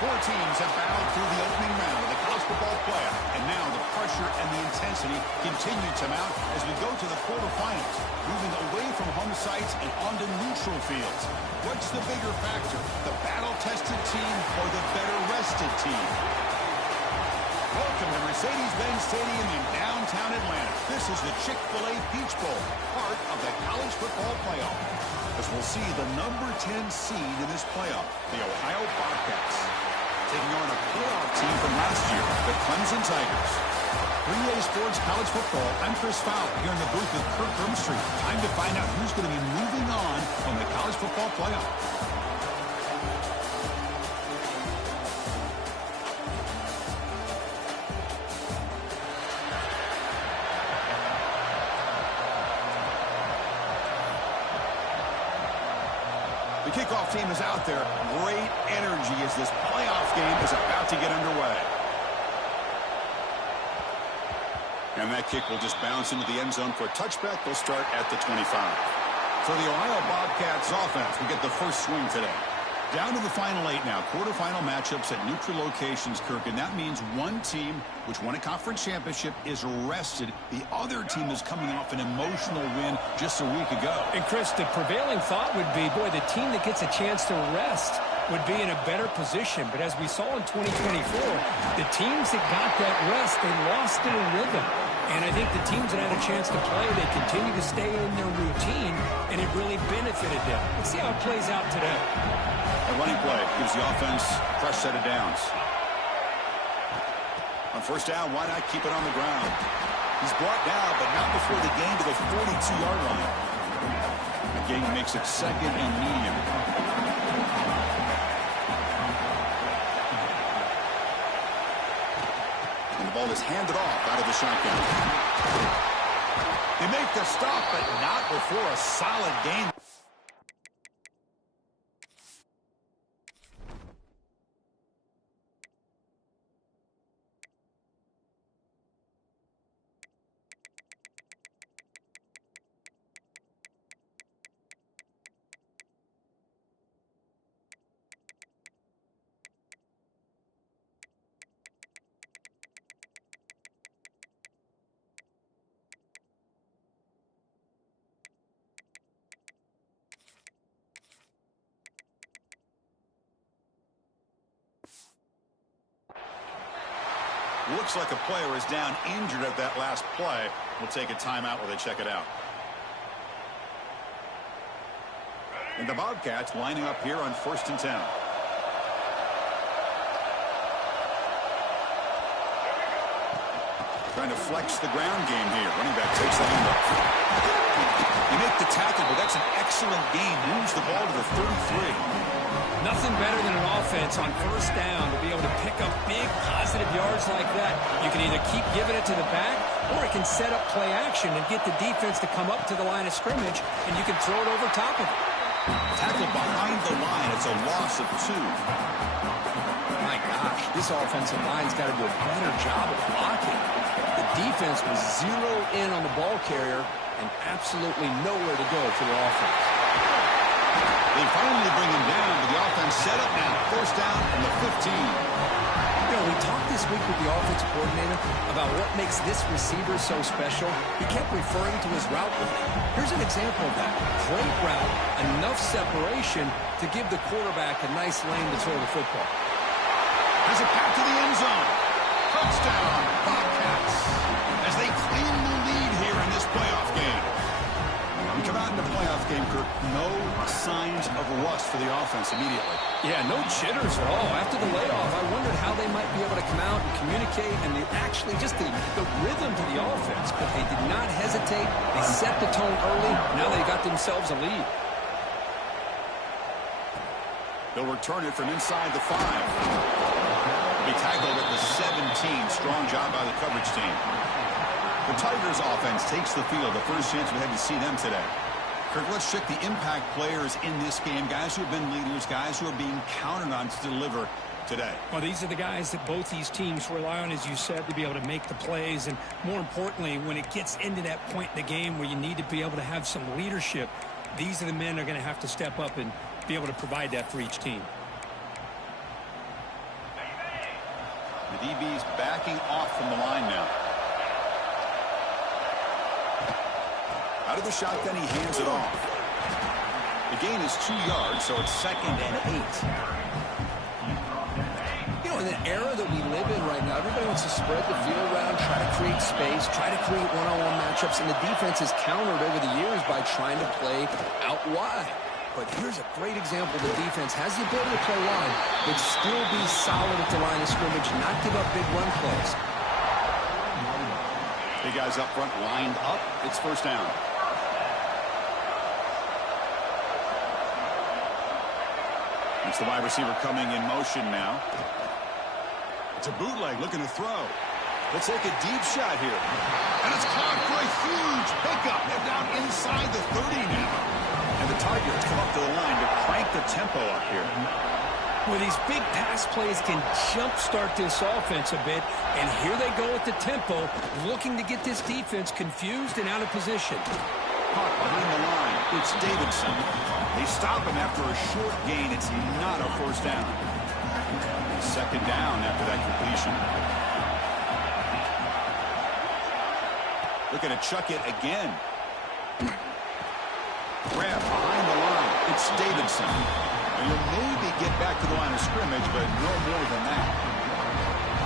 Four teams have battled through the opening round of the college football playoff, and now the pressure and the intensity continue to mount as we go to the quarterfinals, moving away from home sites and onto neutral fields. What's the bigger factor, the battle-tested team or the better-rested team? Welcome to Mercedes-Benz Stadium in downtown Atlanta. This is the Chick-fil-A Peach Bowl, part of the college football playoff. As we'll see the number 10 seed in this playoff, the Ohio Bobcats, taking on a playoff team from last year, the Clemson Tigers. 3A Sports College Football, I'm Chris Fowler here in the booth with Kirk Grimstreet. Time to find out who's going to be moving on from the college football playoff. The kickoff team is out there. Great energy as this playoff game is about to get underway. And that kick will just bounce into the end zone for a touchback. They'll start at the 25. For the Ohio Bobcats offense, we get the first swing today. Down to the final 8 now. Quarterfinal matchups at neutral locations, Kirk. And that means one team, which won a conference championship, is rested. The other team is coming off an emotional win just a week ago. And, Chris, the prevailing thought would be, boy, the team that gets a chance to rest would be in a better position. But as we saw in 2024, the teams that got that rest, they lost their rhythm. And I think the teams that had a chance to play, they continue to stay in their routine, and it really benefited them. Let's see how it plays out today. A running play gives the offense a fresh set of downs. On first down, why not keep it on the ground? He's brought down, but not before the gain to the 42-yard line. The gain makes it second and medium. And the ball is handed off out of the shotgun. They make the stop, but not before a solid gain. Looks like a player is down injured at that last play. We'll take a timeout while they check it out. And the Bobcats lining up here on 1st and 10. Trying to flex the ground game here. Running back takes the handoff. You make the tackle, but that's an excellent gain. Moves the ball to the 33. Nothing better than an offense on first down to be able to pick up big positive yards like that. You can either keep giving it to the back, or it can set up play action and get the defense to come up to the line of scrimmage, and you can throw it over top of it. Tackle behind the line. It's a loss of 2. My gosh, this offensive line's got to do a better job of blocking. The defense was zeroed in on the ball carrier and absolutely nowhere to go for the offense. They finally bring him down, but the offense set up now. First down from the 15. You know, we talked this week with the offensive coordinator about what makes this receiver so special. He kept referring to his route running. Here's an example of that. Great route, enough separation to give the quarterback a nice lane to throw the football. Has it back to the end zone. Touchdown, Bobcats, as they claim the lead here in this playoff game. We come out in the playoff game, Kirk, no signs of rust for the offense immediately. Yeah, no jitters at all. After the layoff, I wondered how they might be able to come out and communicate and actually just the rhythm to the offense. But they did not hesitate. They set the tone early. Now they got themselves a lead. They'll return it from inside the 5. They'll be tackled at the 17. Strong job by the coverage team. The Tigers offense takes the field. The first chance we had to see them today. Kirk, let's check the impact players in this game. Guys who have been leaders, guys who are being counted on to deliver today. Well, these are the guys that both these teams rely on, as you said, to be able to make the plays. And more importantly, when it gets into that point in the game where you need to be able to have some leadership, these are the men that are going to have to step up and be able to provide that for each team. The DB's backing off from the line now. Out of the shotgun, he hands it off. The gain is 2 yards, so it's 2nd and 8. You know, in the era that we live in right now, everybody wants to spread the field around, try to create space, try to create one-on-one matchups, and the defense has countered over the years by trying to play out wide. But here's a great example. The defense has the ability to play wide, but still be solid at the line of scrimmage, not give up big run plays. Big guys up front lined up. It's 1st down. It's the wide receiver coming in motion now. It's a bootleg looking to throw. Let's take a deep shot here. And it's caught for a huge pickup. They're down inside the 30 now. And the Tigers come up to the line to crank the tempo up here. Well, these big pass plays can jumpstart this offense a bit. And here they go at the tempo, looking to get this defense confused and out of position. Caught behind the line. It's Davidson. They stop him after a short gain. It's not a 1st down. 2nd down after that completion. Looking to chuck it again. Grab behind the line. It's Davidson. And he'll maybe get back to the line of scrimmage, but no more than that.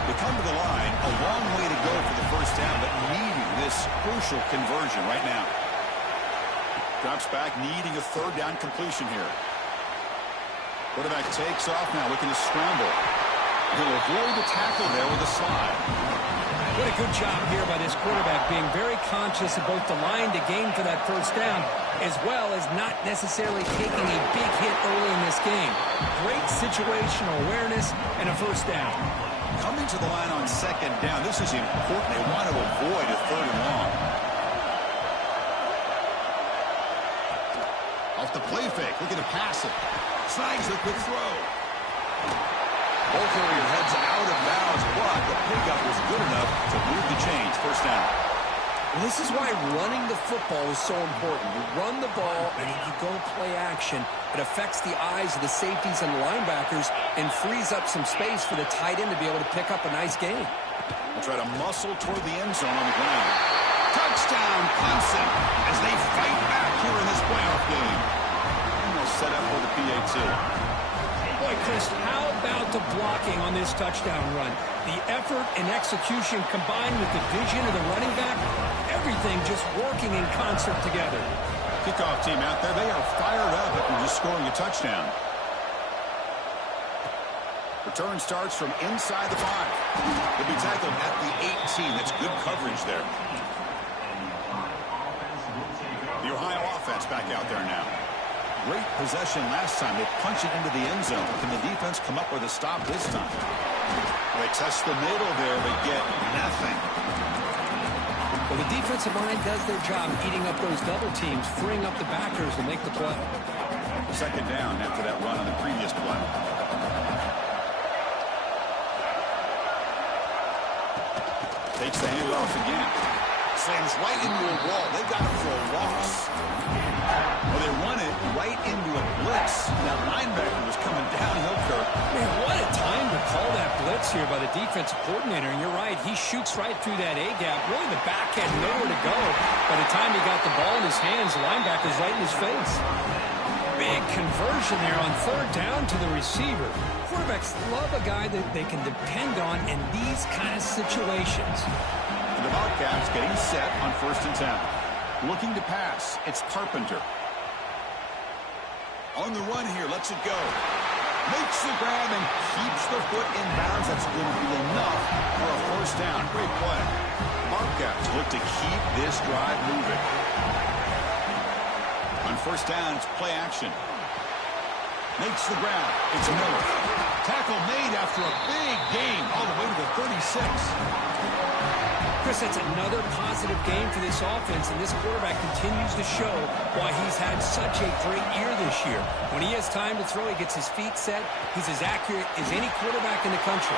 They come to the line. A long way to go for the 1st down, but needing this crucial conversion right now. Drops back, needing a 3rd down completion here. Quarterback takes off now, looking to scramble. He'll avoid the tackle there with a slide. What a good job here by this quarterback, being very conscious of both the line to gain for that 1st down, as well as not necessarily taking a big hit early in this game. Great situational awareness and a 1st down. Coming to the line on 2nd down, this is important. They want to avoid a 3rd and long. Off the play fake, looking to pass it. Snags the quick throw. Ball carrier heads out of bounds, but the pickup was good enough to move the chains. 1st down. Well, this is why running the football is so important. You run the ball, and if you go play action, it affects the eyes of the safeties and linebackers and frees up some space for the tight end to be able to pick up a nice gain. They'll try to muscle toward the end zone on the ground. Touchdown, Clemson, as they fight back here in this playoff game. And they'll set up for the PAT. Boy, Chris, how about the blocking on this touchdown run? The effort and execution combined with the vision of the running back, everything just working in concert together. Kickoff team out there, they are fired up after just scoring a touchdown. Return starts from inside the 5. They'll be tackled at the 18. That's good coverage there. The Ohio offense back out there now. Great possession last time. They punch it into the end zone. Can the defense come up with a stop this time? They test the middle there, but get nothing. Well, the defensive line does their job eating up those double teams, freeing up the backers to make the play. 2nd down after that run on the previous play. Takes the handoff again. Slams right into a wall. They've got him for a loss. Well, they run it right into a blitz. That linebacker was coming downhill, Kirk. Man, what a time to call that blitz here by the defensive coordinator. And you're right, he shoots right through that A-gap. Really, the back had nowhere to go. By the time he got the ball in his hands, the linebacker's right in his face. Big conversion there on 3rd down to the receiver. Quarterbacks love a guy that they can depend on in these kind of situations. And the Bobcats getting set on 1st and 10. Looking to pass. It's Carpenter. On the run here, lets it go. Makes the grab and keeps the foot in bounds. That's going to be enough for a 1st down. Great play. Bobcats look to keep this drive moving. On 1st down, it's play action. Makes the grab. It's Miller. Tackle made after a big gain all the way to the 36. Chris, that's another positive game for this offense, and this quarterback continues to show why he's had such a great year this year. When he has time to throw, he gets his feet set. He's as accurate as any quarterback in the country.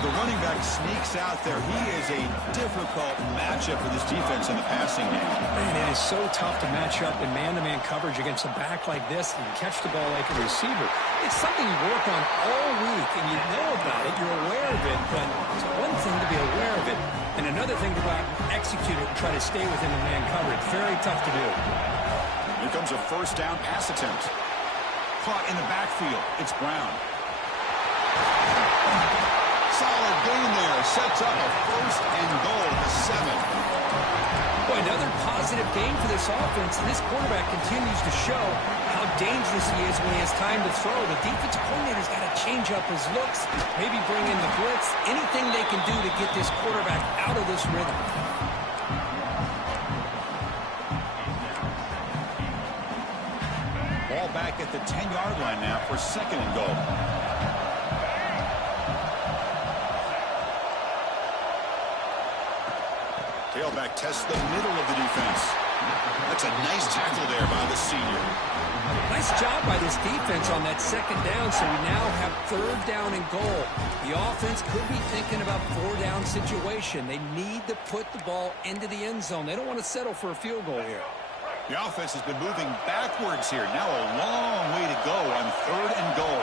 The running back sneaks out there. He is a difficult matchup for this defense in the passing game. Man, it is so tough to match up in man-to-man coverage against a back like this and catch the ball like a receiver. It's something you work on all week, and you know about it. You're aware of it, but it's one thing to be aware of it, and another thing to go out and execute it and try to stay within the man coverage. Very tough to do. Here comes a first down pass attempt. Caught in the backfield. It's Brown. Solid gain there. Sets up a first and goal to 7. Boy, another positive game for this offense. And this quarterback continues to show how dangerous he is when he has time to throw. The defensive coordinator's got to change up his looks, maybe bring in the blitz, anything they can do to get this quarterback out of this rhythm. Ball back at the 10-yard line now for second and goal. Tailback tests the middle of the defense. That's a nice tackle there by the senior. Nice job by this defense on that second down, so we now have third down and goal. The offense could be thinking about four-down situation. They need to put the ball into the end zone. They don't want to settle for a field goal here. The offense has been moving backwards here. Now a long way to go on third and goal.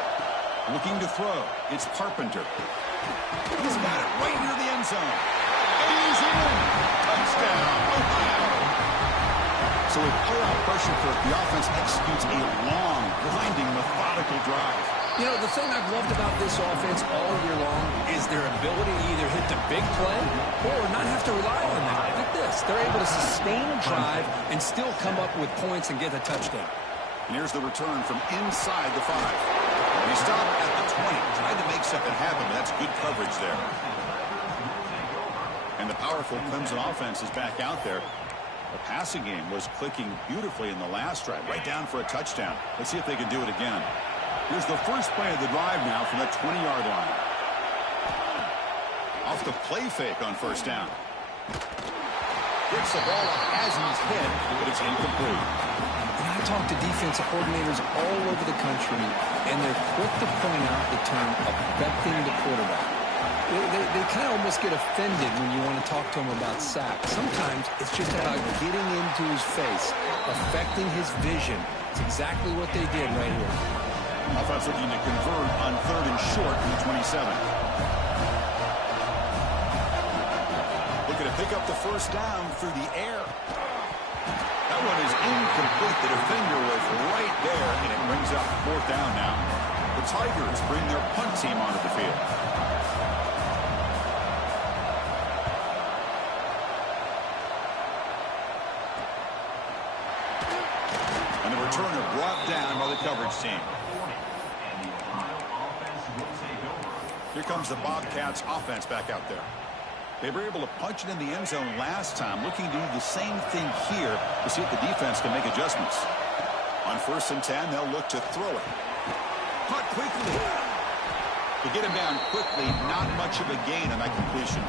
Looking to throw. It's Carpenter. He's got it right near the end zone. And he's in. Touchdown, Ohio. So with playoff pressure for the offense executes a long, grinding, methodical drive. You know, the thing I've loved about this offense all year long is their ability to either hit the big play or not have to rely on that. Look at this. They're able to sustain a drive and still come up with points and get a touchdown. And here's the return from inside the 5. He stopped at the 20, tried to make something happen, but that's good coverage there. And the powerful Clemson offense is back out there. The passing game was clicking beautifully in the last drive, right down for a touchdown. Let's see if they can do it again. Here's the first play of the drive now from the 20-yard line. Off the play fake on first down. Gets the ball up as he's hit, but it's incomplete. And I talk to defensive coordinators all over the country, and they're quick to point out the term affecting the quarterback. They kind of almost get offended when you want to talk to them about sacks. Sometimes it's just about getting into his face, affecting his vision. It's exactly what they did right here. Offense looking to convert on third and short from the 27. Looking to pick up the first down through the air. That one is incomplete. The defender was right there, and it brings up fourth down now. The Tigers bring their punt team onto the field. And the returner brought down by the coverage team. Here comes the Bobcats offense back out there. They were able to punch it in the end zone last time, looking to do the same thing here to see if the defense can make adjustments. On first and 10, they'll look to throw it. Caught quickly. To get him down quickly, not much of a gain on that completion.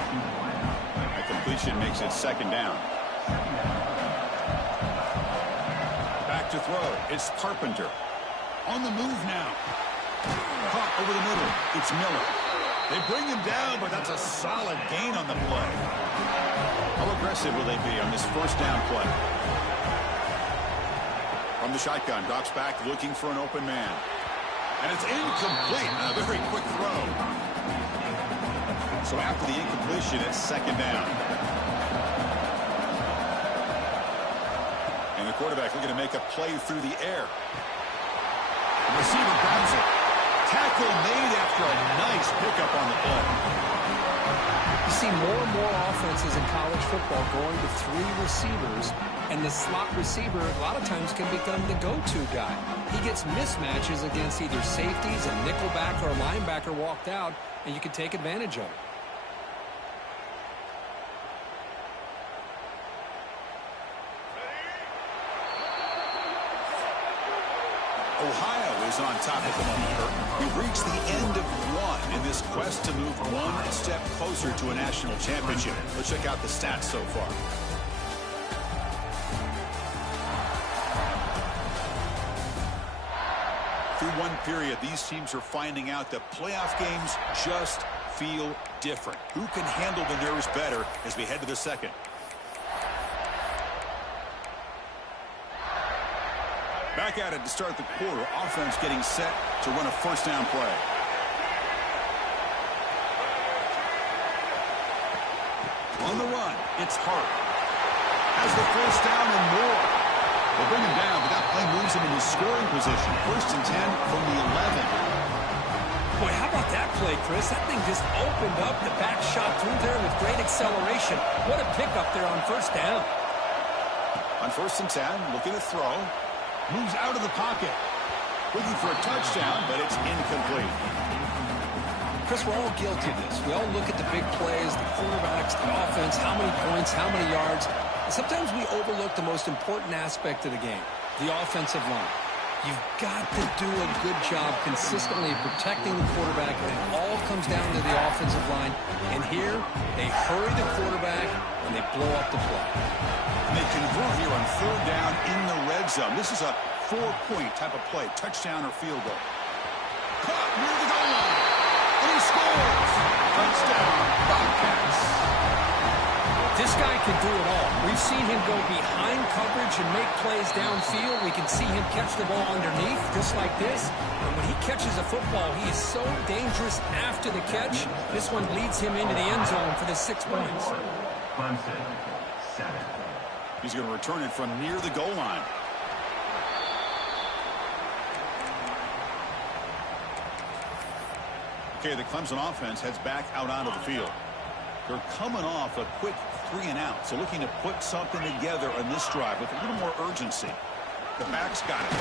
That completion makes it second down. Back to throw. It's Carpenter. On the move now. Caught over the middle. It's Miller. They bring him down, but that's a solid gain on the play. How aggressive will they be on this first down play? From the shotgun, drops back, looking for an open man. And it's incomplete. A very quick throw. So after the incompletion, it's second down. And the quarterback looking to make a play through the air. The receiver grabs it. Tackle made after a nice pickup on the play. You see more and more offenses in college football going to three receivers, and the slot receiver a lot of times can become the go-to guy. He gets mismatches against either safeties, a nickelback, or a linebacker walked out, and you can take advantage of it. Ohio is on top of the number. We've reached the end of one in this quest to move one step closer to a national championship. Let's check out the stats so far. Through one period, these teams are finding out that playoff games just feel different. Who can handle the nerves better as we head to the second? Back at it to start the quarter. Offense getting set to run a first down play. On the run, it's Hart. Has the first down and more. They'll bring him down, but that play moves him into scoring position. 1st and 10 from the 11. Boy, how about that play, Chris? That thing just opened up. The back shot through there with great acceleration. What a pickup there on 1st down. On 1st and 10, looking to throw. Moves out of the pocket. Looking for a touchdown, but it's incomplete. Chris, we're all guilty of this. We all look at the big plays, the quarterbacks, the offense, how many points, how many yards. And sometimes we overlook the most important aspect of the game, the offensive line. You've got to do a good job consistently protecting the quarterback, and it all comes down to the offensive line. And here, they hurry the quarterback, and they blow up the play. And they convert here on 3rd down in the red zone. This is a 4-point type of play, touchdown or field goal. Caught near the goal line, and he scores. Touchdown, Bobcats. This guy can do it all. We've seen him go behind coverage and make plays downfield. We can see him catch the ball underneath, just like this. And when he catches a football, he is so dangerous after the catch. This one leads him into the end zone for the 6 points. Clemson, 7. He's going to return it from near the goal line. Okay, the Clemson offense heads back out onto the field. They're coming off a quick 3-and-out, so looking to put something together on this drive with a little more urgency. The back's got it.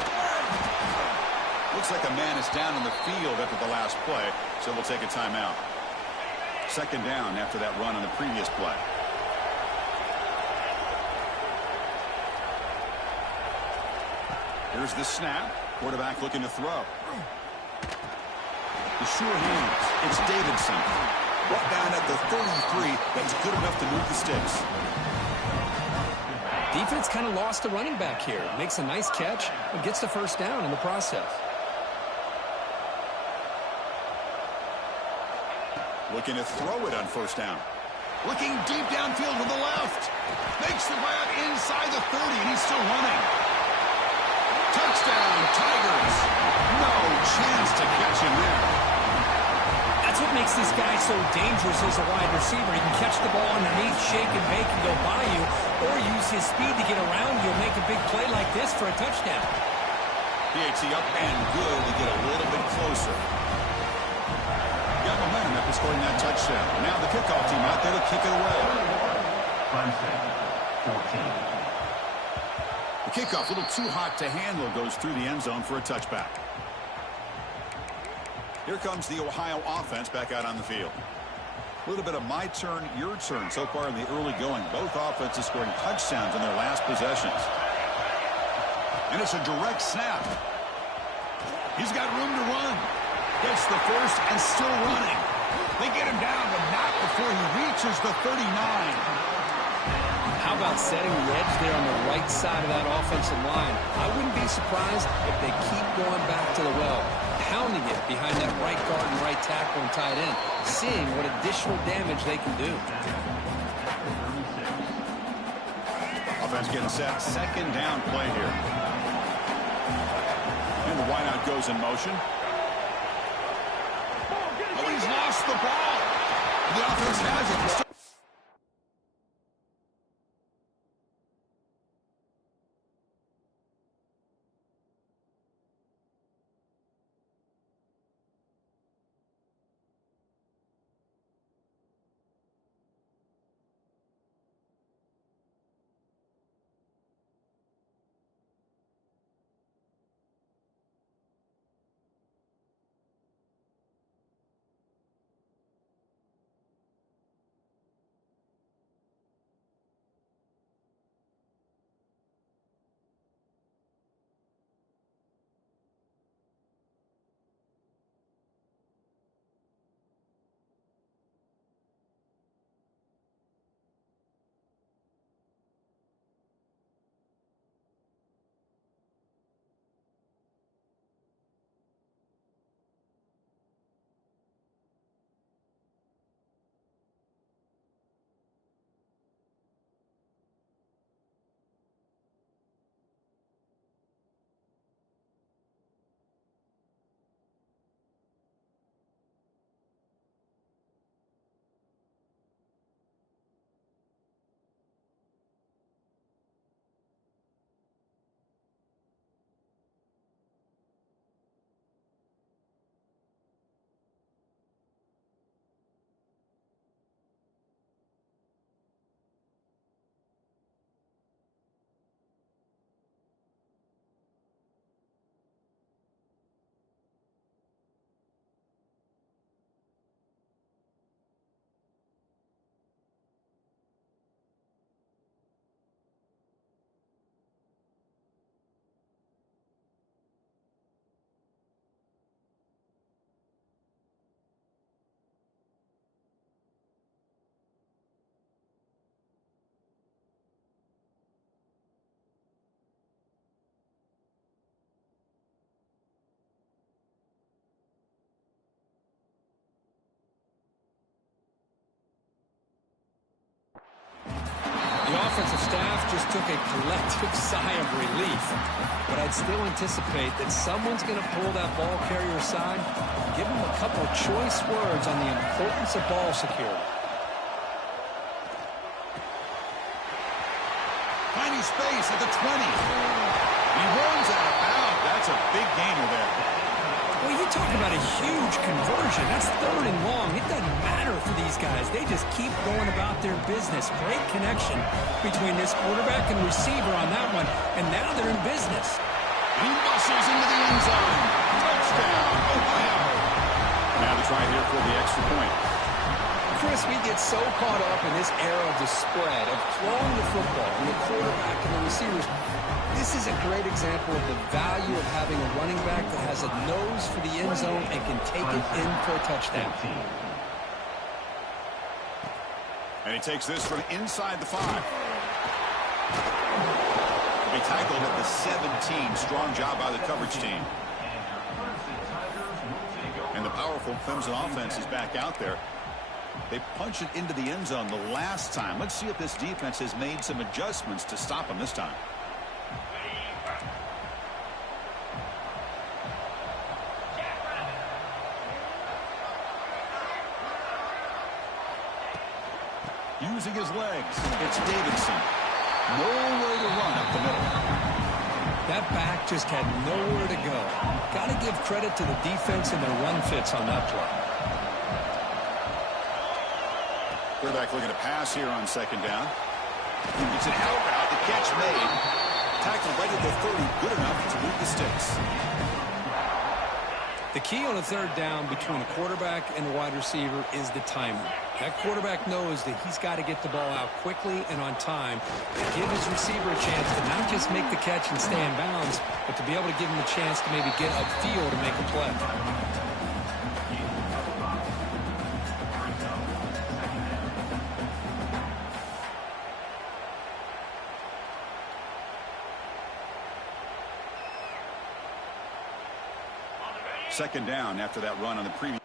Looks like a man is down in the field after the last play, so we'll take a timeout. 2nd down after that run on the previous play. Here's the snap. Quarterback looking to throw. The sure hands. It's Davidson. Brought down at the 33. That's good enough to move the sticks. Defense kind of lost the running back here. Makes a nice catch and gets the 1st down in the process. Looking to throw it on 1st down. Looking deep downfield with the left. Makes the grab inside the 30, and he's still running. Touchdown, Tigers. No chance to catch him there. That's what makes this guy so dangerous as a wide receiver. He can catch the ball underneath, shake and bake, and go by you, or use his speed to get around you and make a big play like this for a touchdown. PAT up and good to get a little bit closer. Got momentum after scoring that touchdown. Now the kickoff team out there to kick it away. Clemson, 14. The kickoff, a little too hot to handle, goes through the end zone for a touchback. Here comes the Ohio offense back out on the field. A little bit of my turn, your turn so far in the early going. Both offenses scoring touchdowns in their last possessions. And it's a direct snap. He's got room to run. Gets the first and still running. They get him down, but not before he reaches the 39. How about setting the edge there on the right side of that offensive line? I wouldn't be surprised if they keep going back to the well, pounding it behind that right guard and right tackle and tight end, seeing what additional damage they can do. Offense getting set. 2nd down play here. And the wideout goes in motion. Oh, he's lost the ball. The offense has it. offensive staff just took a collective sigh of relief. But I'd still anticipate that someone's going to pull that ball carrier aside, give him a couple of choice words on the importance of ball security. Finding space at the 20. He runs out of bounds. That's a big gainer there. Well, you talk about a huge conversion. That's 3rd and long. It doesn't matter for these guys. They just keep going about their business. Great connection between this quarterback and receiver on that one, and now they're in business. He muscles into the end zone. Touchdown, Ohio. Now the try here for the extra point. Chris, we get so caught up in this era of the spread, of throwing the football, and the quarterback and the receivers. This is a great example of the value of having a running back that has a nose for the end zone and can take it in for a touchdown. And he takes this from inside the 5. He'll be tackled at the 17. Strong job by the coverage team. And the powerful Clemson offense is back out there. They punch it into the end zone the last time. Let's see if this defense has made some adjustments to stop them this time. Using his legs, it's Davidson. Nowhere to run up the middle. That back just had nowhere to go. Got to give credit to the defense and their run fits on that play. Quarterback looking to pass here on 2nd down. It's an out route. The catch made. Tackled right at the 30. Good enough to move the sticks. The key on a 3rd down between a quarterback and a wide receiver is the timing. That quarterback knows that he's got to get the ball out quickly and on time to give his receiver a chance to not just make the catch and stay in bounds, but to be able to give him a chance to maybe get upfield and make a play. Second down after that run on the previous.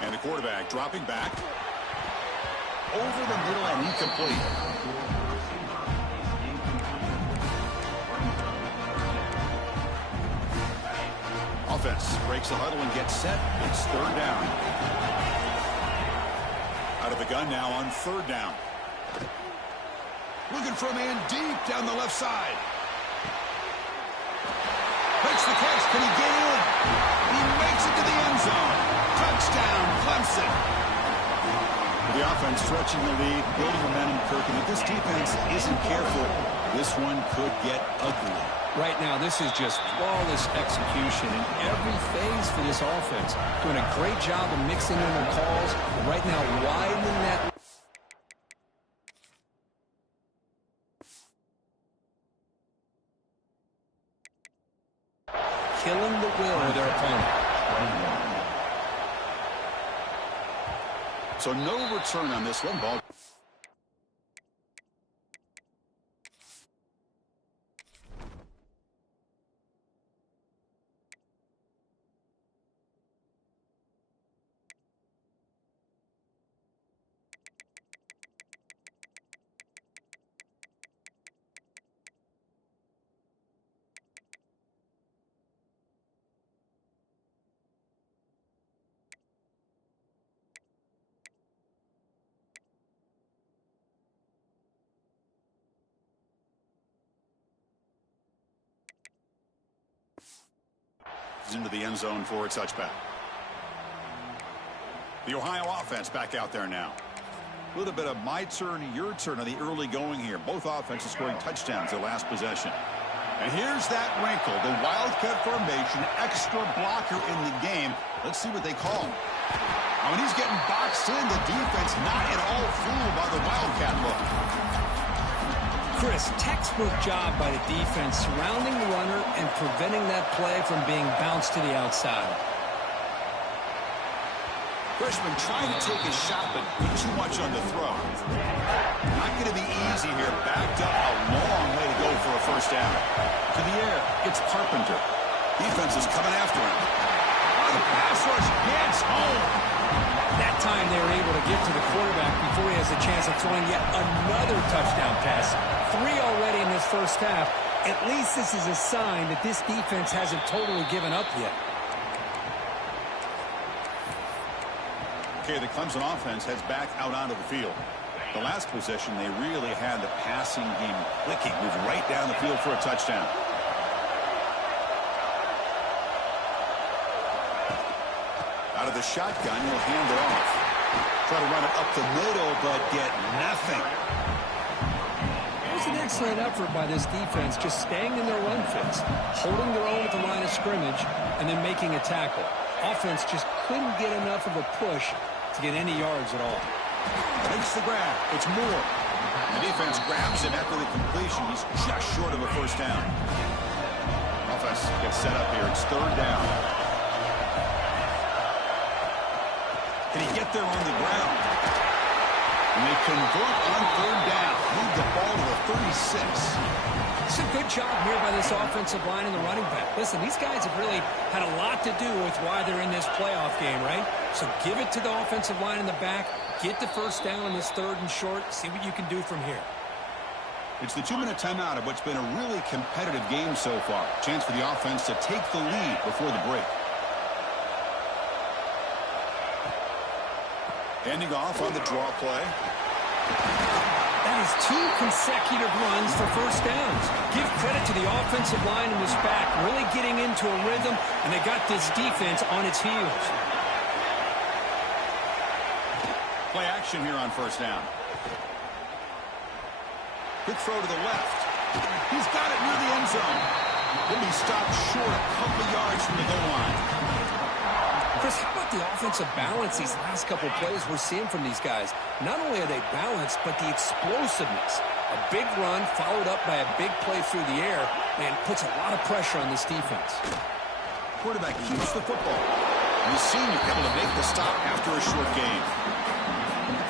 And the quarterback dropping back. Over the middle and incomplete. Offense breaks the huddle and gets set. It's 3rd down. Out of the gun now on 3rd down. Looking for a man deep down the left side. Makes the catch. Can he get in? He makes it to the end zone. Touchdown, Clemson. The offense stretching the lead, building momentum, Kirk. And if this defense isn't careful, this one could get ugly. Right now, this is just flawless execution in every phase for this offense. Doing a great job of mixing in their calls. Right now, widening that. Killing the will of their opponent. So no return on this one. Ball. Into the end zone for a touchback. The Ohio offense back out there now. A little bit of my turn, your turn on the early going here. Both offenses scoring touchdowns their last possession. And here's that wrinkle, the Wildcat formation, extra blocker in the game. Let's see what they call. When he's getting boxed in, the defense not at all fooled by the Wildcat look. Chris, textbook job by the defense surrounding the runner and preventing that play from being bounced to the outside. Freshman trying to take a shot, but too much on the throw. Not going to be easy here. Backed up a long way to go for a first down. To the air, it's Carpenter. Defense is coming after him. Oh, the pass rush gets home. That time they were able to get to the quarterback before he has a chance of throwing yet another touchdown pass. 3 already in this first half. At least this is a sign that this defense hasn't totally given up yet. Okay, the Clemson offense heads back out onto the field. The last possession, they really had the passing game clicking. Moved right down the field for a touchdown. Out of the shotgun, he'll hand it off. Try to run it up the middle, but get nothing. It was an excellent effort by this defense, just staying in their run fits, holding their own at the line of scrimmage, and then making a tackle. Offense just couldn't get enough of a push to get any yards at all. Makes the grab. It's Moore. The defense grabs him after the completion. He's just short of a first down. Offense gets set up here. It's third down. Can he get there on the ground? And they convert on third down. Move the ball to the 36. It's a good job here by this offensive line and the running back. Listen, these guys have really had a lot to do with why they're in this playoff game, right? So give it to the offensive line in the back. Get the first down on this third and short. See what you can do from here. It's the 2-minute timeout of what's been a really competitive game so far. Chance for the offense to take the lead before the break. Handing off on the draw play. That is 2 consecutive runs for first downs. Give credit to the offensive line and this back, really getting into a rhythm, and they got this defense on its heels. Play action here on first down. Quick throw to the left. He's got it near the end zone. He'll be stopped short a couple of yards from the goal line. Chris, how about the offensive balance these last couple plays we're seeing from these guys? Not only are they balanced, but the explosiveness. A big run followed up by a big play through the air, and puts a lot of pressure on this defense. Quarterback keeps the football. And the senior able to make the stop after a short gain.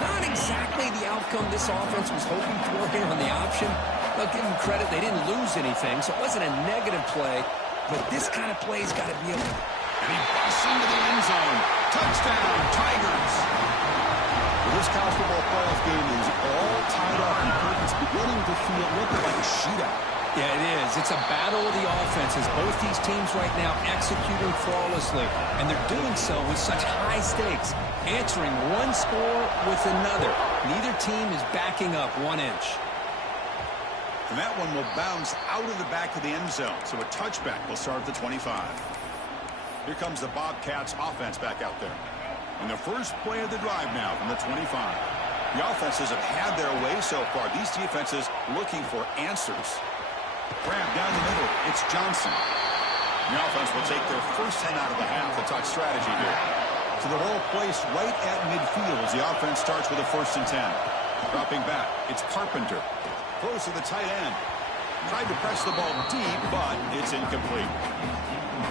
Not exactly the outcome this offense was hoping for here on the option. I'll give them credit, they didn't lose anything, so it wasn't a negative play, but this kind of play's got to be able to... And he busts into the end zone. Touchdown, Tigers. Well, this college football playoff game is all tied up, and it's beginning to feel like a shootout. Yeah, it is. It's a battle of the offenses. Both these teams right now executing flawlessly, and they're doing so with such high stakes, answering one score with another. Neither team is backing up 1 inch. And that one will bounce out of the back of the end zone, so a touchback will start at the 25. Here comes the Bobcats offense back out there. And the first play of the drive now from the 25. The offenses have had their way so far. These defenses looking for answers. Grab down the middle. It's Johnson. The offense will take their first 10 out of the half to talk strategy here. So the ball placed right at midfield as the offense starts with a 1st and 10. Dropping back. It's Carpenter. Throws to the tight end. Tried to press the ball deep, but it's incomplete.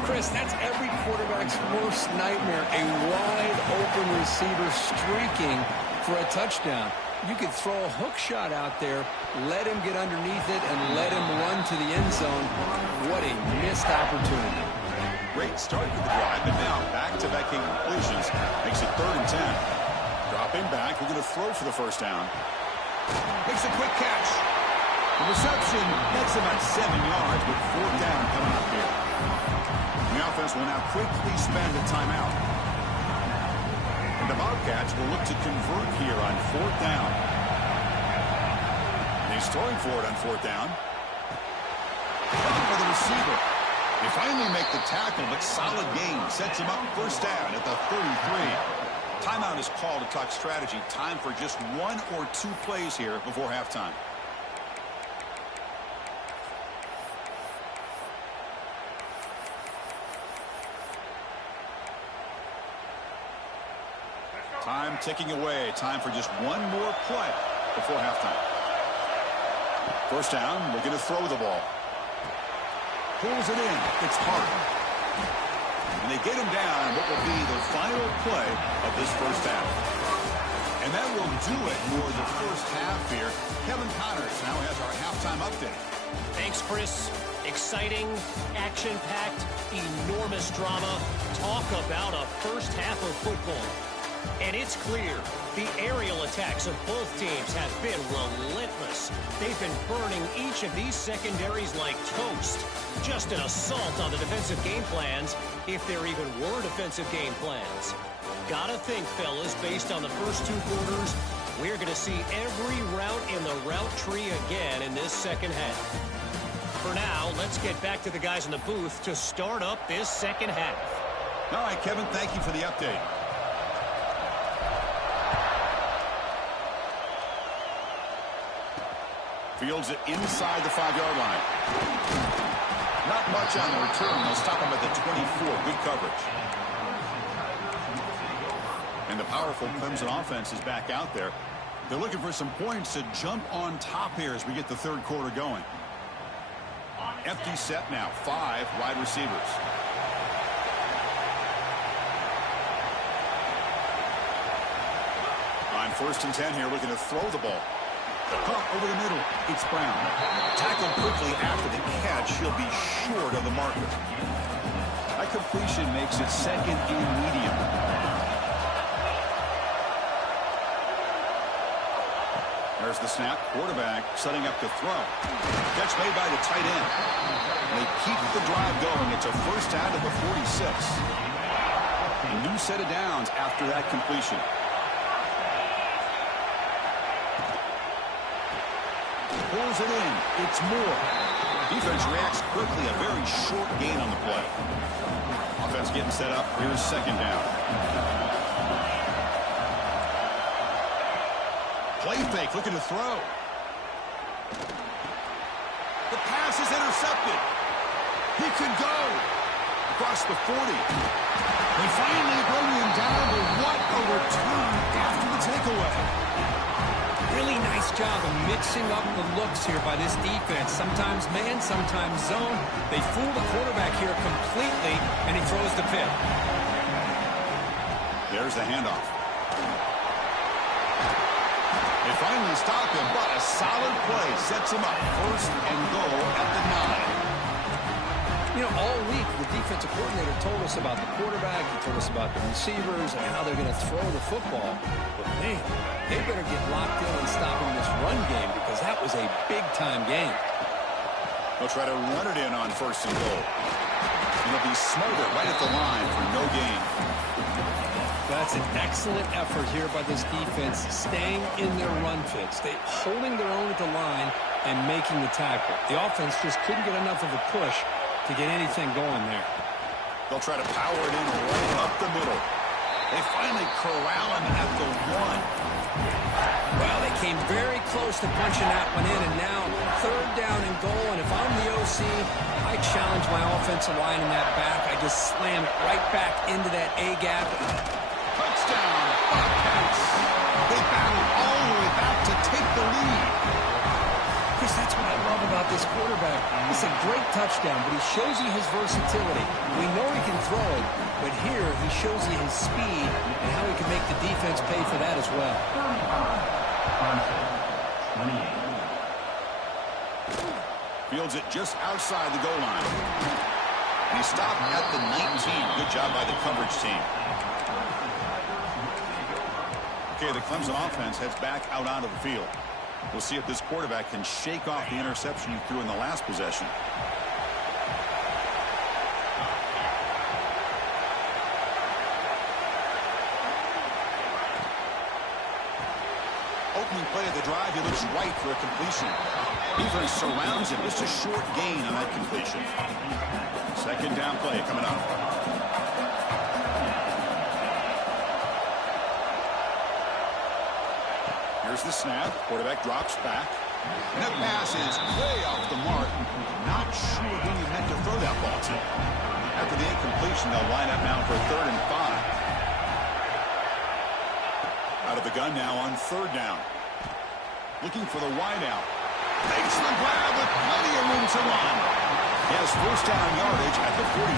Chris, that's every quarterback's worst nightmare. A wide-open receiver streaking for a touchdown. You could throw a hook shot out there, let him get underneath it, and let him run to the end zone. What a missed opportunity. Great start to the drive, but now back-to-back incompletions makes it 3rd and 10. Dropping back, we're going to throw for the first down. Makes a quick catch. The reception gets him at 7 yards, with 4th down coming up here. The offense will now quickly spend a timeout. And the Bobcats will look to convert here on 4th down. And he's throwing for it on 4th down. For the receiver. They finally make the tackle, but solid gain. Sets him up 1st down at the 33. Timeout is called to talk strategy. Time for just 1 or 2 plays here before halftime. Time ticking away. Time for just one more play before halftime. First down, looking to throw the ball. Pulls it in. It's hard. And they get him down what will be the final play of this first half. And that will do it for the first half here. Kevin Connors now has our halftime update. Thanks, Chris. Exciting, action-packed, enormous drama. Talk about a first half of football. And it's clear the aerial attacks of both teams have been relentless. They've been burning each of these secondaries like toast. Just an assault on the defensive game plans, if there even were defensive game plans. Gotta think, fellas, based on the first two quarters, we're going to see every route in the route tree again in this second half. For now, let's get back to the guys in the booth to start up this second half. All right, Kevin, thank you for the update. Fields it inside the 5-yard line. Not much on the return. They'll stop him at the 24. Good coverage. And the powerful Clemson offense is back out there. They're looking for some points to jump on top here as we get the third quarter going. Empty set now. 5 wide receivers. On 1st and 10 here, looking to throw the ball. Caught over the middle. It's Brown. Tackled quickly after the catch. He'll be short of the marker. That completion makes it second and medium. There's the snap. Quarterback setting up to throw. Catch made by the tight end. They keep the drive going. It's a first down to the 46. A new set of downs after that completion. Pulls it in. It's Moore. Defense reacts quickly. A very short gain on the play. Offense getting set up. Here's second down. Play fake. Looking to throw. The pass is intercepted. He can go. Across the 40. They finally bring him down, but what a return after the takeaway. Really nice job of mixing up the looks here by this defense. Sometimes man, sometimes zone. They fool the quarterback here completely, and he throws the pick. There's the handoff. They finally stop him, but a solid play sets him up. 1st and goal at the 9. You know, all week, the defensive coordinator told us about the quarterback. He told us about the receivers and how they're going to throw the football. But, man, they better get locked in on stopping this run game because that was a big-time game. They'll try to run it in on 1st and goal. And it'll be smothered right at the line for no gain. That's an excellent effort here by this defense, staying in their run fits. They holding their own at the line and making the tackle. The offense just couldn't get enough of a push to get anything going there. They'll try to power it in right up the middle. They finally corral him at the 1. Well, they came very close to punching that one in, and now 3rd down and goal. And if I'm the OC, I challenge my offensive line in that back. I just slam it right back into that A-gap. Touchdown, Bobcats. They battled all the way back to take the lead. Chris, that's what I love about this quarterback. It's a great touchdown, but he shows you his versatility. We know he can throw it, but here he shows you his speed and how he can make the defense pay for that as well. 28. Fields it just outside the goal line. And he stopped at the 19. Good job by the coverage team. Okay, the Clemson offense heads back out onto the field. We'll see if this quarterback can shake off the interception he threw in the last possession. Opening play of the drive, he looks right for a completion. Defense surrounds him. Just a short gain on that completion. Second down play coming up. Here's the snap. Quarterback drops back. And that pass is way off the mark. Not sure who he meant to throw that ball to. After the incompletion, they'll line up now for 3rd and 5. gun now on 3rd down. Looking for the wide out. Makes the grab with plenty of room to run. He has 1st down yardage at the 46.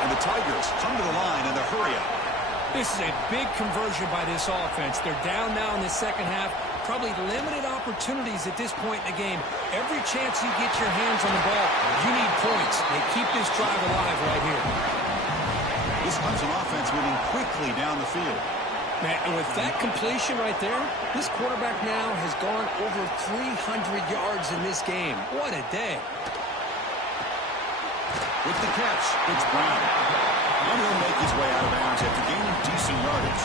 And the Tigers come to the line in the hurry-up. This is a big conversion by this offense. They're down now in the second half. Probably limited opportunities at this point in the game. Every chance you get your hands on the ball, you need points. They keep this drive alive right here. This Clemson offense moving quickly down the field. Man, and with that completion right there, this quarterback now has gone over 300 yards in this game. What a day. With the catch, it's Brown. And he'll make his way out of bounds after gaining decent yardage.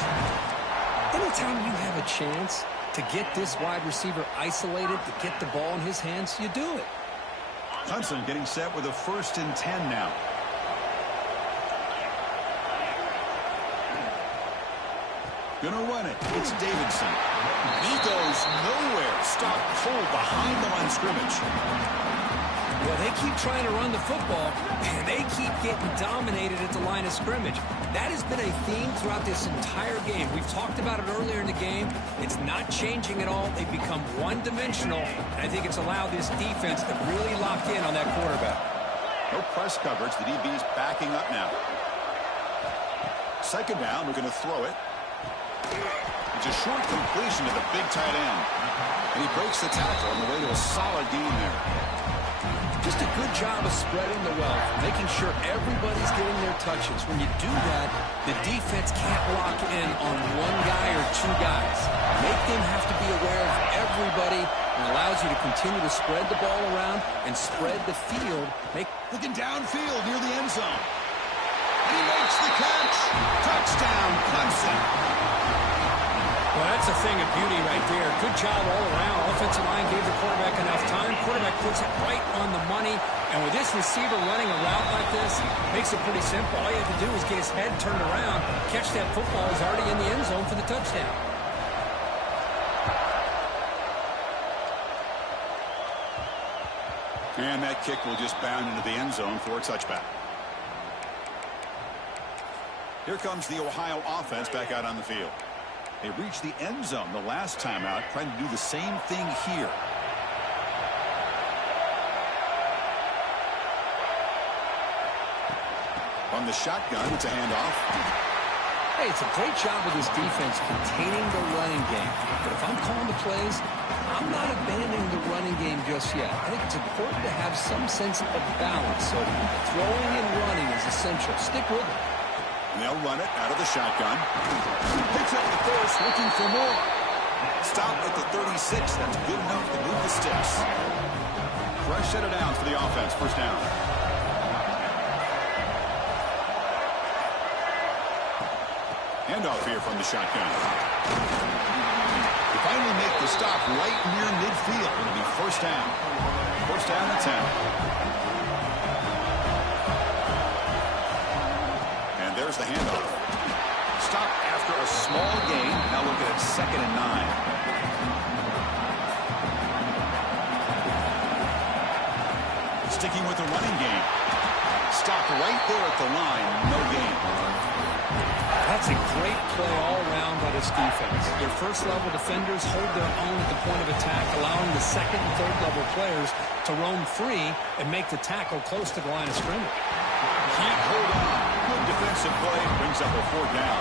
Anytime you have a chance to get this wide receiver isolated, to get the ball in his hands, you do it. Clemson getting set with a 1st and 10 now. Gonna run it. It's Davidson. He goes nowhere. Stop cold behind the line of scrimmage. Well, they keep trying to run the football, and they keep getting dominated at the line of scrimmage. That has been a theme throughout this entire game. We've talked about it earlier in the game. It's not changing at all. They've become one-dimensional, and I think it's allowed this defense to really lock in on that quarterback. No press coverage. The DB's backing up now. 2nd down. We're going to throw it. It's a short completion to the big tight end. And he breaks the tackle on the way to a solid gain there. Just a good job of spreading the wealth, making sure everybody's getting their touches. When you do that, the defense can't lock in on one guy or 2 guys. Make them have to be aware of everybody, and allows you to continue to spread the ball around and spread the field. Looking downfield near the end zone. And he makes the catch. Touchdown, Clemson. Well, that's a thing of beauty right there. Good job all around. Offensive line gave the quarterback enough time. Quarterback puts it right on the money. And with this receiver running a route like this, makes it pretty simple. All you have to do is get his head turned around, catch that football. He's already in the end zone for the touchdown. And that kick will just bound into the end zone for a touchback. Here comes the Ohio offense back out on the field. They reached the end zone the last time out, trying to do the same thing here. From the shotgun, it's a handoff. Hey, it's a great job of this defense containing the running game. But if I'm calling the plays, I'm not abandoning the running game just yet. I think it's important to have some sense of balance. So throwing and running is essential. Stick with it. And they'll run it out of the shotgun. Picks up the first, looking for more. Stop at the 36. That's good enough to move the sticks. Fresh set of downs for the offense. 1st down. Handoff here from the shotgun. They finally make the stop right near midfield. It'll be 1st down. 1st down and 10. There's the handoff. Stop after a small gain. Now looking at 2nd and 9. Sticking with the running game. Stop right there at the line. No gain. That's a great play all around by this defense. Their 1st-level defenders hold their own at the point of attack, allowing the 2nd and 3rd-level players to roam free and make the tackle close to the line of scrimmage. Can't hold on. Good defensive play. Brings up a 4th down.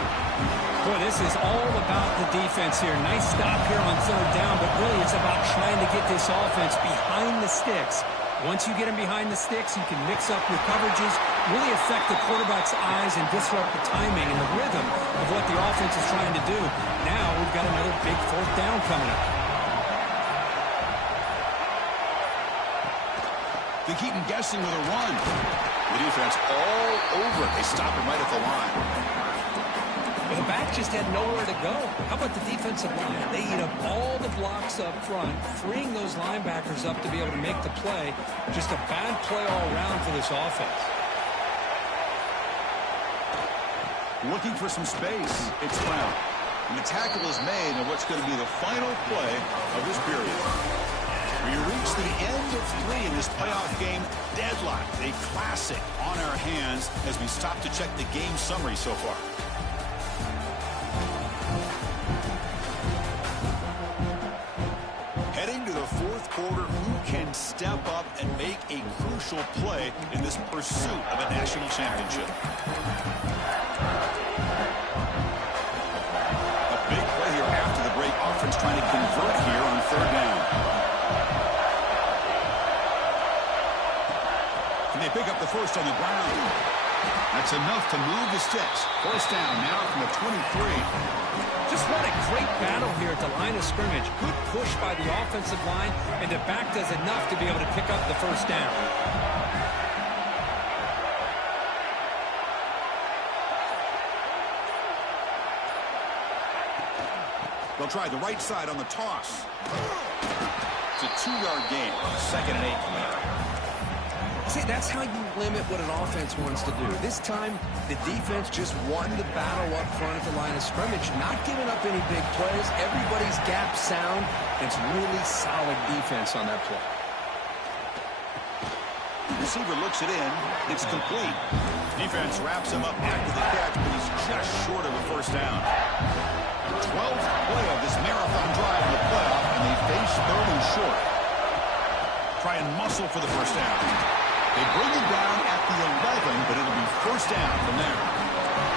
Boy, this is all about the defense here. Nice stop here on 3rd down, but really it's about trying to get this offense behind the sticks. Once you get them behind the sticks, you can mix up your coverages, really affect the quarterback's eyes and disrupt the timing and the rhythm of what the offense is trying to do. Now we've got another big 4th down coming up. They keep him guessing with a run. The defense all over it. They stop him right at the line. Well, the back just had nowhere to go. How about the defensive line? They eat up all the blocks up front, freeing those linebackers up to be able to make the play. Just a bad play all around for this offense. Looking for some space. It's Brown. And the tackle is made on what's going to be the final play of this period. We reach the end of 3 in this playoff game. Deadlock, a classic on our hands as we stop to check the game summary so far. into the fourth quarter. Who can step up and make a crucial play in this pursuit of a national championship? A big play here after the break. Offense trying to convert here on third down. And they pick up the first on the ground. That's enough to move the sticks. First down now from the 23. Just what a great battle here at the line of scrimmage. Good push by the offensive line, and the back does enough to be able to pick up the first down. They'll try the right side on the toss. It's a 2-yard gain. 2nd and 8 coming up. See, that's how you limit what an offense wants to do. This time, the defense just won the battle up front at the line of scrimmage, not giving up any big plays. Everybody's gap sound. It's really solid defense on that play. Receiver looks it in. It's complete. Defense wraps him up after the catch, but he's just short of a first down. 12th play of this marathon drive in the playoff, and they face 3rd and short. Try and muscle for the first down. They bring it down at the 11, but it'll be first down from there.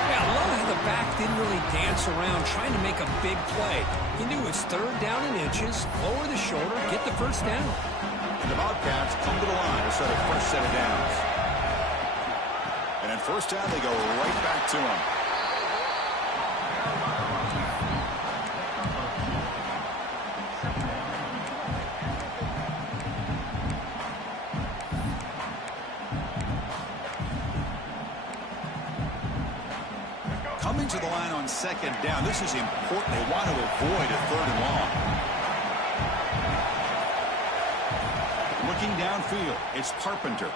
Yeah, I love how the back didn't really dance around trying to make a big play. He knew it's 3rd down in inches, lower the shoulder, get the first down. And the Bobcats come to the line to set a first set of downs. And in first down, they go right back to him. Coming to the line on 2nd down. This is important. They want to avoid a 3rd and long. Looking downfield, it's Carpenter.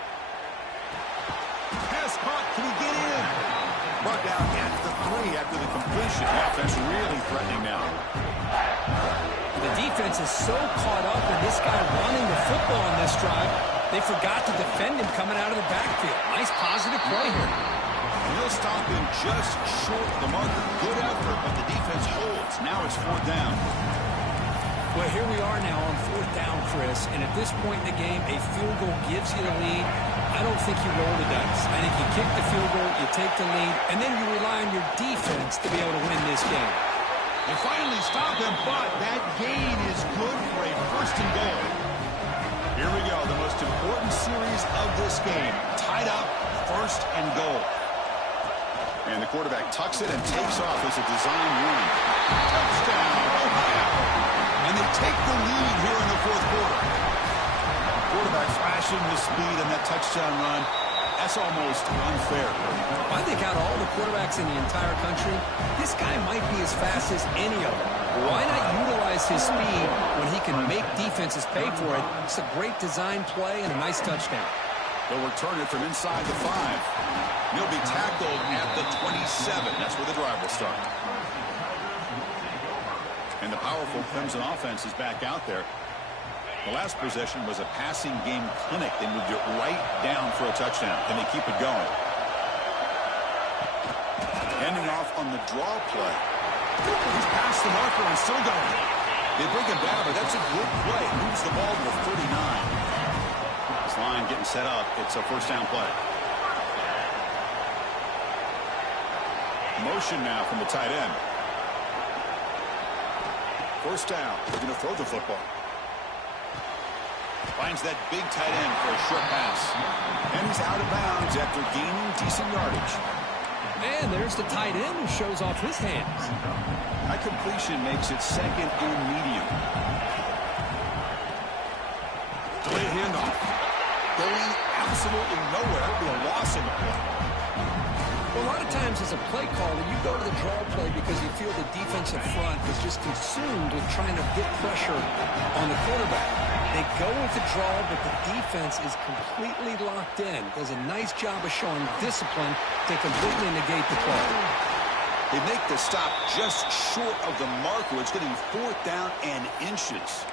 Pass caught. Can he get in? Brought down at the 3 after the completion. The offense really threatening now. The defense is so caught up in this guy running the football on this drive, they forgot to defend him coming out of the backfield. Nice positive play here. He'll stop him just short of the marker. Good effort, but the defense holds. Now it's 4th down. Well, here we are now on 4th down, Chris, and at this point in the game, a field goal gives you the lead. I don't think you roll the dice. I think you kick the field goal, you take the lead, and then you rely on your defense to be able to win this game. They finally stop him, but that gain is good for a 1st and goal. Here we go, the most important series of this game. Tied up, 1st and goal. And the quarterback tucks it and takes off as a design run. Touchdown, Ohio. And they take the lead here in the 4th quarter. Quarterback flashing the speed and that touchdown run. That's almost unfair. I think out of all the quarterbacks in the entire country, this guy might be as fast as any of them. Why not utilize his speed when he can make defenses pay for it? It's a great design play and a nice touchdown. They'll return it from inside the 5. He'll be tackled at the 27. That's where the drive will start. And the powerful Clemson offense is back out there. The last possession was a passing game clinic. They moved it right down for a touchdown. Can they keep it going? Ending off on the draw play. He's past the marker and still going. They bring him down, but that's a good play. Moves the ball to the 39. This line getting set up. It's a first down play. Motion now from the tight end. First down. They're going to throw the football. Finds that big tight end for a short pass. And he's out of bounds after gaining decent yardage. And there's the tight end who shows off his hands. That completion makes it 2nd and medium. Delayed handoff. Going absolutely nowhere. That'll be a loss in the play. Well, a lot of times as a play caller, you go to the draw play because you feel the defensive front is just consumed with trying to get pressure on the quarterback. They go with the draw, but the defense is completely locked in. Does a nice job of showing discipline to completely negate the play. They make the stop just short of the marker. It's getting 4th down and inches.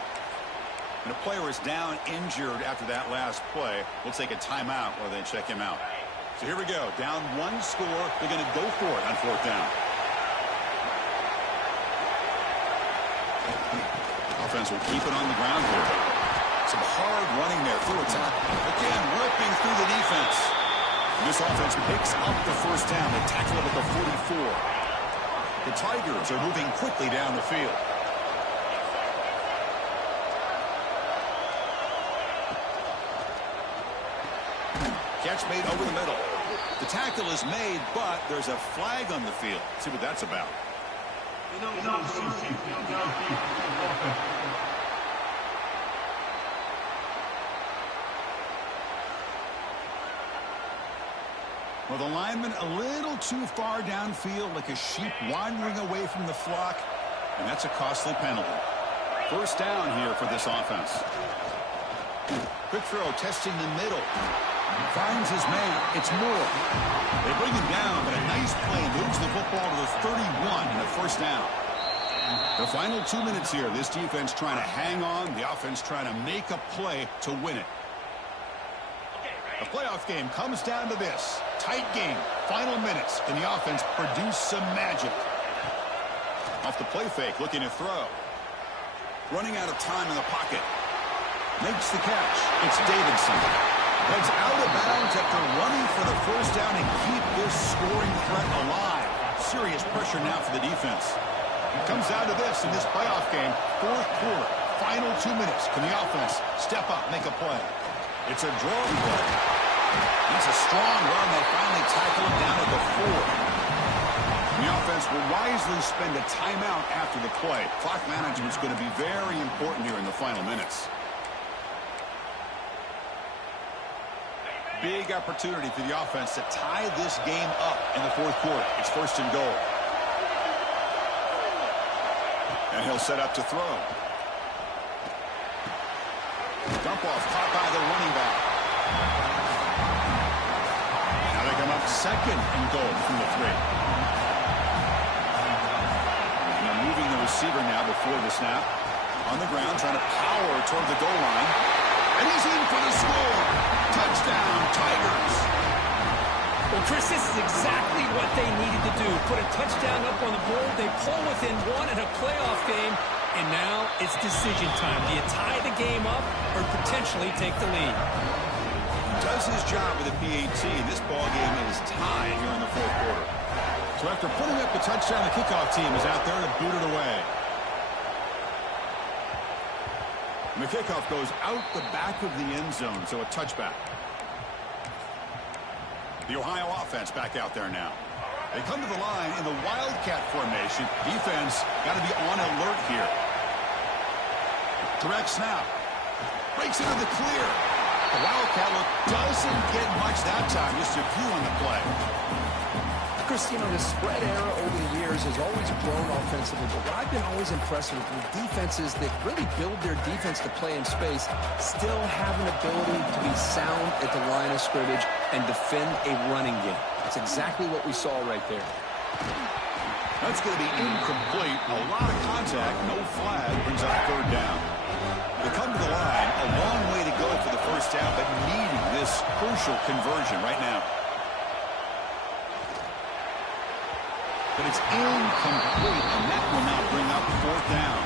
And a player is down injured after that last play. We'll take a timeout while they check him out. So here we go. Down 1 score. They're going to go for it on 4th down. Offense will keep it on the ground here. Some hard running there through a tackle. Again, ripping through the defense. This offense picks up the first down. They tackle it at the 44. The Tigers are moving quickly down the field. Catch made over the middle. The tackle is made, but there's a flag on the field. See what that's about. Well, the lineman a little too far downfield, like a sheep wandering away from the flock, and that's a costly penalty. First down here for this offense. Quick throw, testing the middle. Finds his man. It's Moore. They bring him down, but a nice play moves the football to the 31 and a first down. The final 2 minutes here. This defense trying to hang on. The offense trying to make a play to win it. The playoff game comes down to this. Tight game. Final minutes. Can the offense produce some magic? Off the play fake, looking to throw. Running out of time in the pocket. Makes the catch. It's Davidson. Heads out of bounds after running for the first down and keep this scoring threat alive. Serious pressure now for the defense. It comes down to this in this playoff game. Fourth quarter. Final 2 minutes. Can the offense step up, make a play? It's a draw play. It's a strong run. They finally tackle him down at the 4. The offense will wisely spend a timeout after the play. Clock management is going to be very important here in the final minutes. Big opportunity for the offense to tie this game up in the fourth quarter. It's first and goal. And he'll set up to throw. Dump off caught by the running back. Now they come up second and goal from the 3. Now moving the receiver now before the snap. On the ground, trying to power toward the goal line. And he's in for the score. Touchdown, Tigers. Well, Chris, this is exactly what they needed to do. Put a touchdown up on the board. They pull within one in a playoff game. And now it's decision time. Do you tie the game up or potentially take the lead? Does his job with the PAT. This ball game is tied here in the fourth quarter. So after putting up the touchdown, the kickoff team is out there to boot it away. And the kickoff goes out the back of the end zone, so a touchback. The Ohio offense back out there now. They come to the line in the Wildcat formation. Defense got to be on alert here. Direct snap. Breaks into the clear. The Wildcat look doesn't get much that time. Just a few on the play. Chris, you know, the spread era over the years has always grown offensively, but what I've been always impressed with defenses that really build their defense to play in space still have an ability to be sound at the line of scrimmage and defend a running game. That's exactly what we saw right there. That's going to be incomplete. A lot of contact, no flag, brings up third down. They come to the line, a long way to go for the first down, but needing this crucial conversion right now. But it's incomplete, and that will now bring up fourth down.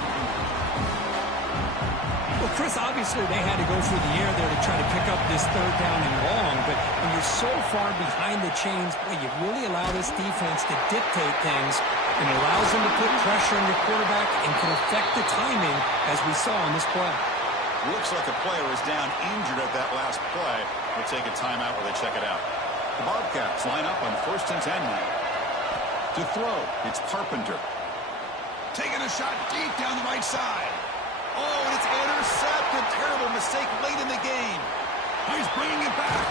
Well, Chris, obviously they had to go through the air there to try to pick up this third down and long, but when you're so far behind the chains, boy, you really allow this defense to dictate things, and it allows them to put pressure on your quarterback and can affect the timing, as we saw on this play. Looks like a player is down injured at that last play. We'll take a timeout while they check it out. The Bobcats line up on first and 10 now. To throw, it's Carpenter. Taking a shot deep down the right side. Oh, and it's intercepted. Terrible mistake late in the game. He's bringing it back.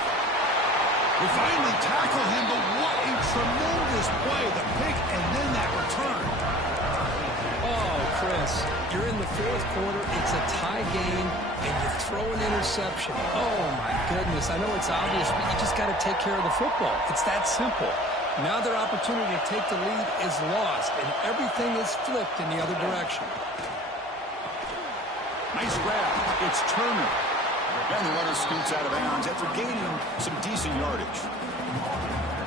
We finally tackle him, but what a tremendous play. The pick and then that return. Oh, Chris, you're in the fourth quarter. It's a tie game, and you throw an interception. Oh, my goodness. I know it's obvious, but you just got to take care of the football. It's that simple. Now their opportunity to take the lead is lost, and everything is flipped in the other direction. Nice grab. It's Turner. And the runner scoots out of bounds after gaining some decent yardage.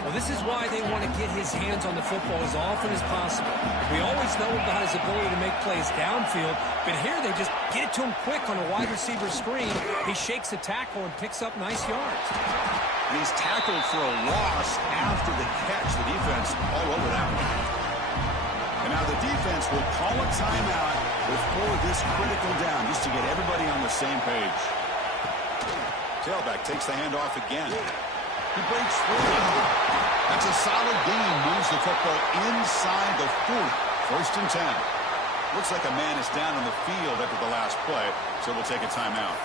Well, Well, this is why they want to get his hands on the football as often as possible. We always know about his ability to make plays downfield, but here they just get it to him quick on a wide receiver screen. He shakes the tackle and picks up nice yards. And he's tackled for a loss after the catch. The defense all over that one. And now the defense will call a timeout before this critical down, just to get everybody on the same page. Tailback takes the handoff again. He breaks through. That's a solid gain. Moves the football inside the 40. 1st and 10. Looks like a man is down on the field after the last play, so we'll take a timeout.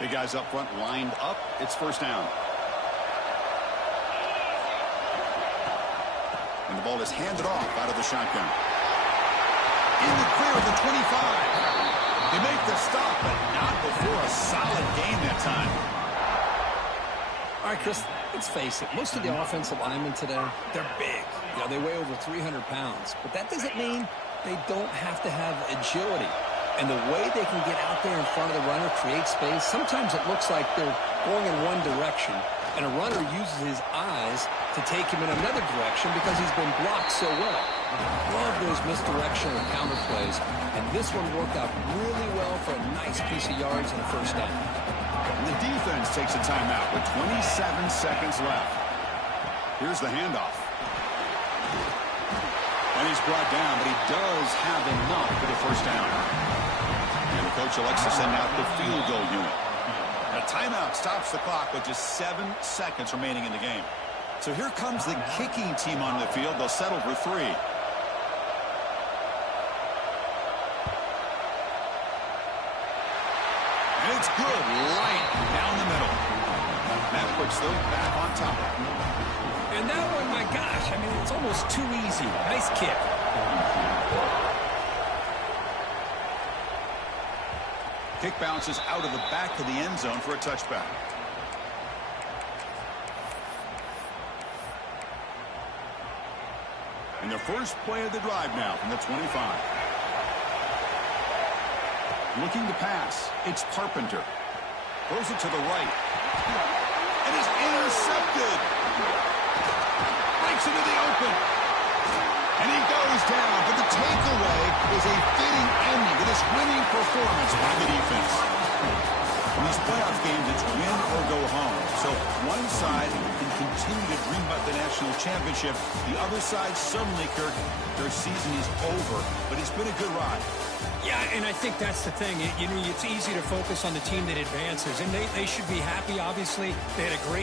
The guys up front lined up. It's 1st down. And the ball is handed off out of the shotgun. In the clear of the 25. They make the stop, but not before a solid gain that time. All right, Chris, let's face it. Most of the offensive linemen today, they're big. You know, they weigh over 300 pounds. But that doesn't mean they don't have to have agility. And the way they can get out there in front of the runner, create space, sometimes it looks like they're going in one direction, and a runner uses his eyes to take him in another direction because he's been blocked so well. Love those misdirection or counter plays, and this one worked out really well for a nice piece of yards and a 1st down. And the defense takes a timeout with 27 seconds left. Here's the handoff. And he's brought down, but he does have enough for the 1st down. And the coach elects to send out the field goal unit. A timeout stops the clock with just 7 seconds remaining in the game. So here comes the kicking team on the field. They'll settle for 3. And it's good. Light down the middle. That puts them back on top. And that one, my gosh, I mean, it's almost too easy. Nice kick. Kick bounces out of the back of the end zone for a touchback. And the first play of the drive now from the 25. Looking to pass. It's Carpenter. Throws it to the right. And is intercepted. Breaks into the open. And he goes down. But the takeaway is a fitting ending to this winning performance by the defense. In these playoff games, it's win or go home. So one side can continue to dream about the national championship. The other side, suddenly, Kirk, their season is over. But it's been a good ride. Yeah, and I think that's the thing. You know, it's easy to focus on the team that advances, and they should be happy, obviously. They had a great